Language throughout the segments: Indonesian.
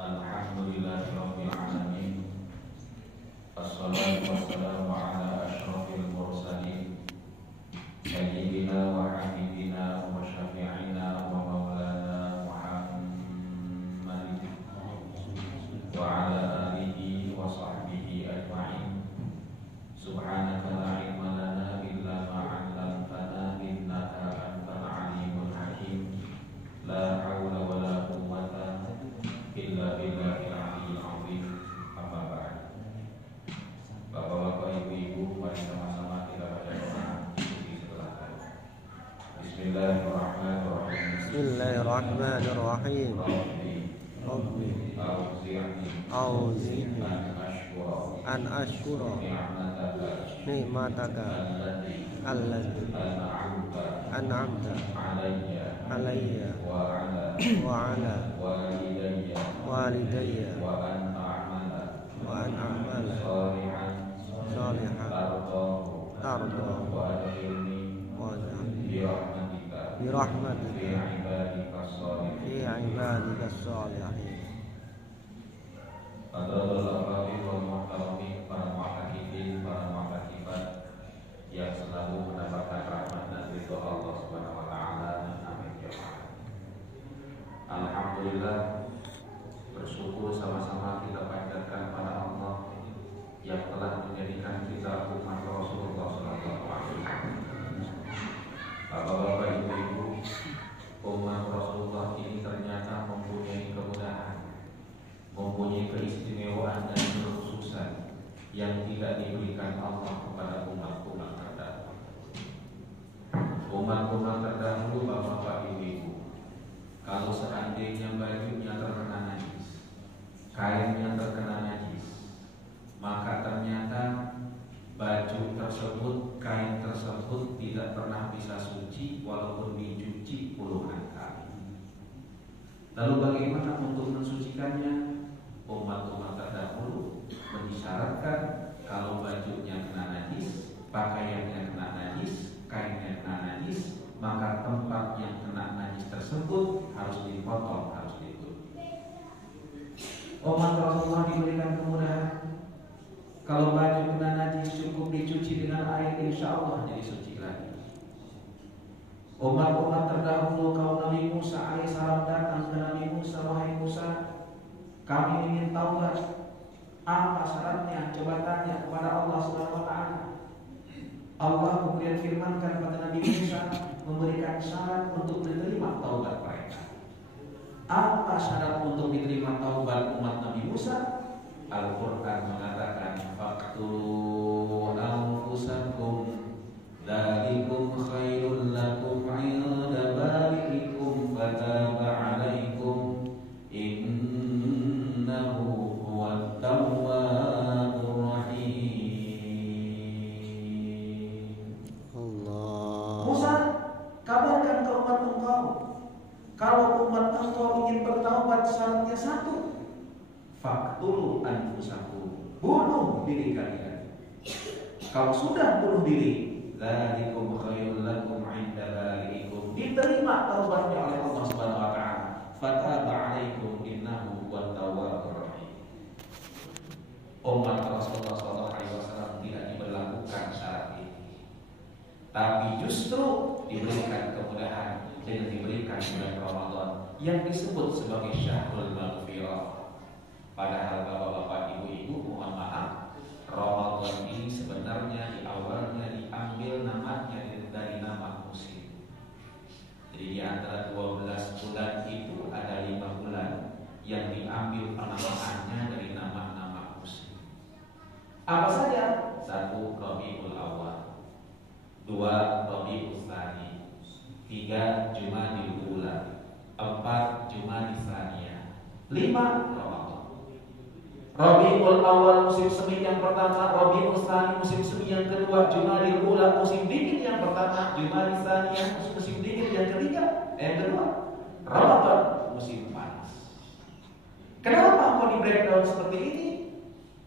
Alhamdulillahirabbil alamin. Wassalatu wassalamu ala asyrafil mursalin sayyidina wa habibina wa syafi'ina wa maulana Muhammad wa ala alihi wa sahbihi ajma'in. Subhanaka la ilma lana illa ma 'allamtana innaka antal alimul hakim. La haula wa la quwwata illa billahil aliyyil azim. Amma ba'd. Bapak-bapak, ibu-ibu, mari sama-sama kita baca doa di sebelah kanan. Bismillahirrahmanirrahim. Bismillahirrahmanirrahim. Rabbi Auzi'ni an ashkura ni'mataka allati an'amta alayya wa ala walidayya wa an a'mala salihan tardahu wa birahmatika fi ibadika as-salihin. Para mu'takifin, para mu'takifat yang selalu mendapatkan rahmat dan ridho Allah Subhanahu wa taala. Amin ya Allah. Alhamdulillah, bersyukur sama-sama kita panjatkan pada Allah yang telah menjadikan kita umat Rasulullah sallallahu alaihi wasallam. Bapak-bapak, ibu-ibu, umat Rasulullah ini ternyata mempunyai kemudahan, mempunyai keistimewaan dan kekhususan yang tidak diberikan Allah kepada umat-umat terdahulu. Umat-umat terdahulu, bapak-bapak, ibu-ibu, kalau seandainya bajunya terkena najis, kainnya terkena najis, maka ternyata baju tersebut, kain tersebut tidak pernah bisa suci walaupun dicuci puluhan kali. Lalu bagaimana untuk mensucikannya? Umat-umat terdahulu mengisyaratkan kalau bajunya kena najis, pakaiannya kena najis, kainnya kena najis, maka tempat yang kena najis tersebut harus dipotong, harus ditutup. Umat Rasulullah diberikan kemudahan. Kalau baju kena najis cukup dicuci dengan air, insya Allah jadi suci lagi. Umat-umat terdahulu, kaum Nabi Musa alaihissalam datang ke Nabi Musa, wahai Musa, kami ingin taubat. Apa syaratnya? Coba tanya kepada Allah Subhanahu wa taala. Allah kemudian firmankan kepada Nabi Musa, memberikan syarat untuk diterima taubat mereka. Apa syarat untuk diterima taubat umat Nabi Musa? Al-Quran mengatakan, faqtulu anfusakum dzalikum khairul lakum 'inda bari'ikum fataba 'alaikum innahu huwat tawwabur rahim. Allah. Musa, kabarkan ke umat engkau, kalau umat engkau ingin bertaubat syaratnya satu, faqtulu anfusakum, bunuh diri kalian. Kalau sudah bunuh diri, dzalikum khairul lakum 'inda bari'ikum, diterima taubatnya oleh Allah Subhanahu wa taala. Fataba 'alaikum innahu huwat tawwabur rahim. Umat Rasulullah sallallahu alaihi wasallam tidak diberlakukan syarat ini, tapi justru diberikan kemudahan dengan diberikan bulan Ramadan yang disebut sebagai syahrul maghfirah. Padahal bapak-bapak, ibu-ibu, mohon maaf, Ramadan ini sebenarnya di awalnya diambil namanya dari nama musim. Jadi di antara 12 bulan itu ada 5 bulan yang diambil penamaannya dari nama-nama musim. Apa saja? 1. Rabiul Awal, 2. Rabiul Tsani, 3. Jumadil Ula, 4. Jumadil Tsaniyah, 5. Ramadan. Rabiul Awal musim semi yang pertama, Rabiul Tsani musim semi yang kedua, Jumadil Ula musim dingin yang pertama, Jumadil Tsaniyah musim dingin yang ketiga, yang kedua, Ramadan musim panas. Kenapa mau di breakdown seperti ini?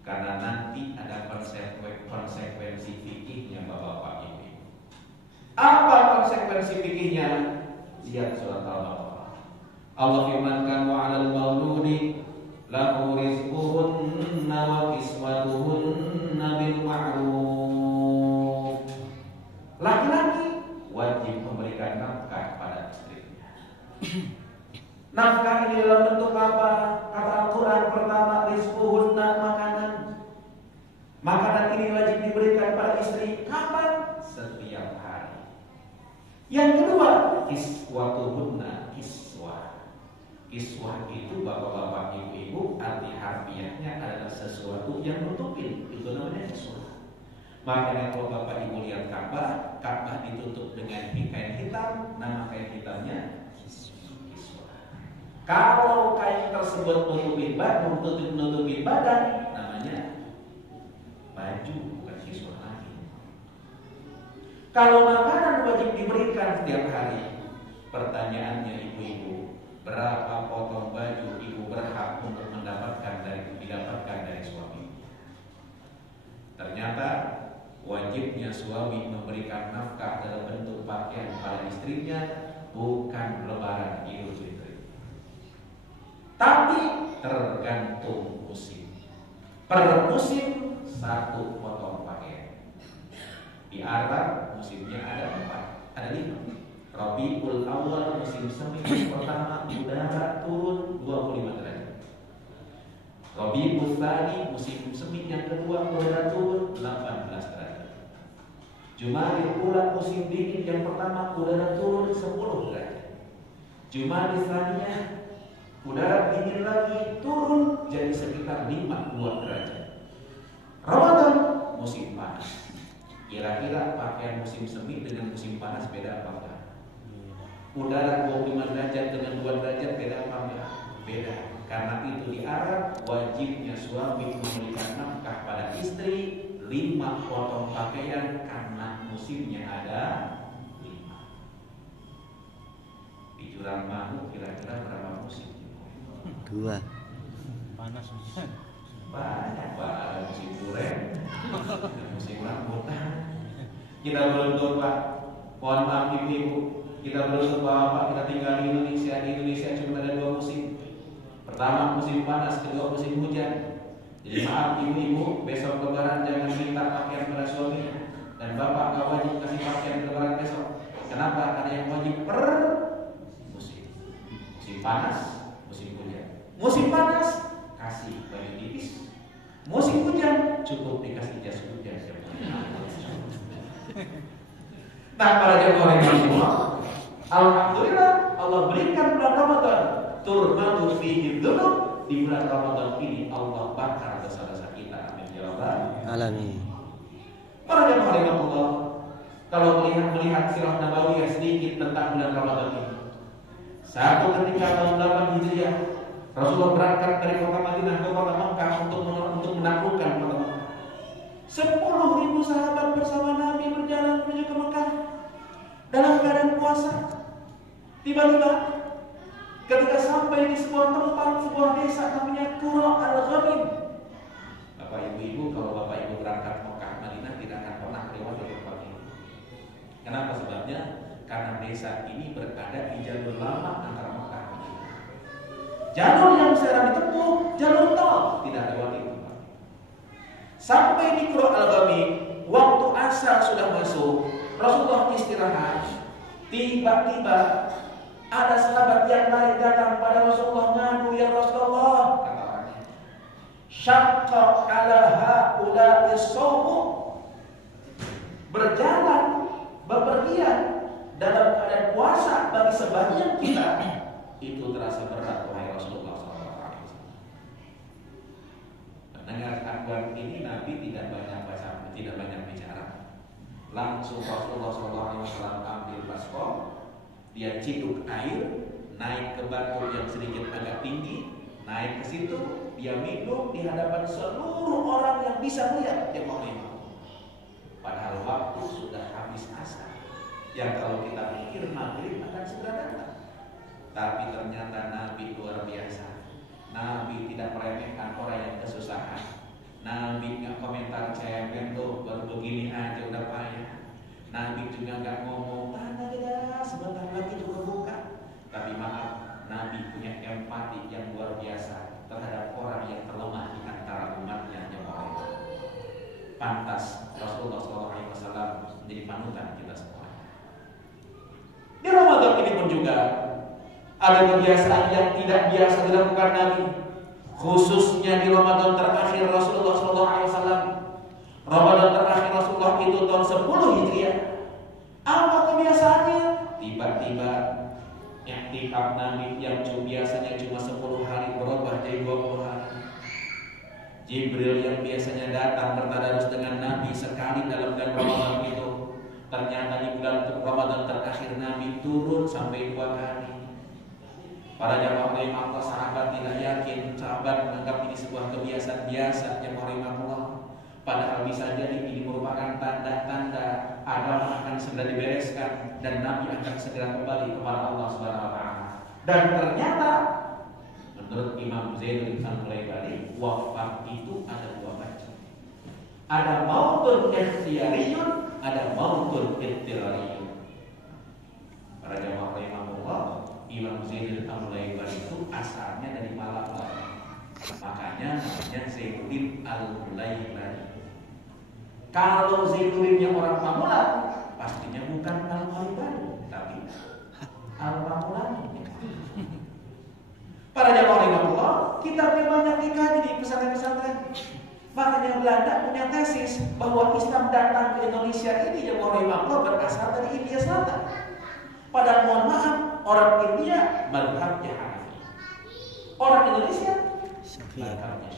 Karena nanti ada konsekuensi fikihnya, bapak-bapak, ibu. Apa konsekuensi fikihnya? Lihat surat Al-Baqarah. Allah firmankan, wa 'alal mauludi Nafkah ini dalam bentuk apa? Kata Al-Quran pertama, rizquhunna, makanan. Makanan ini wajib diberikan pada istri. Kapan? Setiap hari. Yang kedua, kiswatuhunna, kiswah. Kiswah itu bapak-bapak, ibu-ibu, arti harfiahnya adalah sesuatu yang nutupin. Itu namanya kiswah. Makanya kalau bapak ibu lihat Ka'bah, Ka'bah ditutup dengan kain hitam, nama kain hitamnya kalau kain tersebut menutupi badan, namanya baju, bukan kiswah lagi. Kalau makanan wajib diberikan setiap hari, pertanyaannya ibu-ibu, berapa potong baju ibu berhak untuk didapatkan dari suami? Ternyata wajibnya suami memberikan nafkah dalam bentuk pakaian pada istrinya bukan lebaran Idul Fitri. Tapi tergantung musim. Per musim satu potong pakaian. Di Arab musimnya ada 4, ada 5. Rabiul Awal musim semi pertama udara turun 25 derajat. Rabiul Tsani musim semi yang kedua udara turun 18 derajat. Jumadil Ula musim dingin yang pertama udara turun 10 derajat. Jumadil Tsaniyah udara dingin lagi turun jadi sekitar 52 derajat. Ramadan musim panas. Kira-kira pakaian musim semi dengan musim panas beda apa enggak? Udara 25 derajat dengan 2 derajat beda apa enggak? Beda. Karena itu di Arab wajibnya suami memberikan nafkah pada istri 5 potong pakaian karena musimnya ada 5. Di Jurang Mangu kira-kira berapa musim? 2. Panas hujan. Banyak Pak, ada musim duren, ada musim rambutan. Kita beruntung Pak, mohon maaf ibu-ibu, kita beruntung Pak, kita tinggal di Indonesia. Di Indonesia cuma ada 2 musim. Pertama musim panas, kedua musim hujan. Jadi maaf ibu-ibu, besok lebaran jangan minta pakaian pada suaminya. Dan bapak gak wajib kasih pakaian lebaran besok. Kenapa? Karena yang wajib per musim. Musim panas, musim hujan. Musim panas kasih baju tipis. Musim hujan cukup dikasih jas hujan. Nah para jemaah yang semua, alhamdulillah Allah berikan bulan Ramadan turmadu fihi dzunub. Di bulan Ramadan ini Allah bakar dosa-dosa kita. Amin ya rabbal Alamin. Para jemaah yang Allah, kalau melihat sirah nabawiyah sedikit tentang bulan Ramadan ini. Satu ketika tahun 8 Hijriah Rasulullah berangkat dari kota Madinah ke kota Mekah untuk menaklukkan kota Mekah. 10.000 sahabat bersama Nabi berjalan menuju ke Mekah dalam keadaan puasa. Tiba-tiba ketika sampai di sebuah tempat, sebuah desa namanya Qura Al-Ghamim. Bapak ibu-ibu, kalau bapak ibu berangkat Mekah Madinah tidak akan pernah lewat di tempat ini. Kenapa sebabnya? Karena desa ini berada di jalur lama antara Mekah. Jalur yang sekarang ditempuh, jalur tol, tidak lewat itu. Sampai di Qura Al-Ghamim, waktu asar sudah masuk, Rasulullah istirahat. Tiba-tiba ada sahabat yang lari datang pada Rasulullah, ngadu, ya Rasulullah, katanya, syaqqa ala haula'i shawmu, berjalan, bepergian dalam keadaan puasa bagi sebagian kita itu terasa berat, wahai Rasulullah SAW. Mendengar akbar ini Nabi tidak banyak bicara. Langsung Rasulullah SAW ambil baskom, dia ciduk air, naik ke batu yang sedikit agak tinggi, naik ke situ, dia minum di hadapan seluruh orang yang bisa melihat dia mau minum. Padahal waktu sudah habis asar, yang kalau kita pikir maghrib akan segera datang. Tapi ternyata Nabi luar biasa. Nabi tidak meremehkan orang yang kesusahan. Nabi nggak komentar cewek tuh baru begini aja udah payah. Nabi juga nggak ngomong aja sebentar lagi juga buka. Tapi maaf, Nabi punya empati yang luar biasa terhadap orang yang terlemah di antara umatnya yang Allah. Pantas Rasulullah SAW menjadi panutan kita semua. Di Ramadan ini pun juga Ada kebiasaan yang tidak biasa dilakukan Nabi, khususnya di Ramadan terakhir Rasulullah SAW. Ramadan terakhir Rasulullah itu tahun 10 Hijriah. Apa kebiasaannya? Tiba-tiba i'tikaf Nabi yang biasanya cuma 10 hari berubah jadi 20 hari. Jibril yang biasanya datang bertadarus dengan Nabi sekali dalam bulan Ramadan itu, ternyata di bulan Ramadan terakhir Nabi turun sampai 2 kali. Para jamaah rahimahullah, sahabat tidak yakin, sahabat menganggap ini sebuah kebiasaan biasa jamaah rahimahullah. Padahal bisa jadi ini merupakan tanda-tanda agama akan segera dibereskan dan Nabi akan segera kembali kepada Allah Subhanahu wa taala. Dan ternyata menurut Imam Zainul Al-Mulaybari, wafat itu ada 2 macam. Ada mautun ikhtiyariyun, ada mautun ittirariyun. Para jamaah rahimahullah, Imam Zainul Al-Mulaybari itu asalnya dari Malaka. Makanya namanya Zainuddin Al-Mulaybari. Kalau Zainuddinnya orang Pamulang, pastinya bukan Al-Mulaybari, tapi Al-Pamulani. Para jamaah rahimahullah, kitabnya banyak dikaji di pesantren-pesantren. Makanya Belanda punya tesis bahwa Islam datang ke Indonesia ini jamaah rahimahullah berasal dari India Selatan. Padahal mohon maaf, orang India mazhabnya Hanafi. Orang Indonesia mazhabnya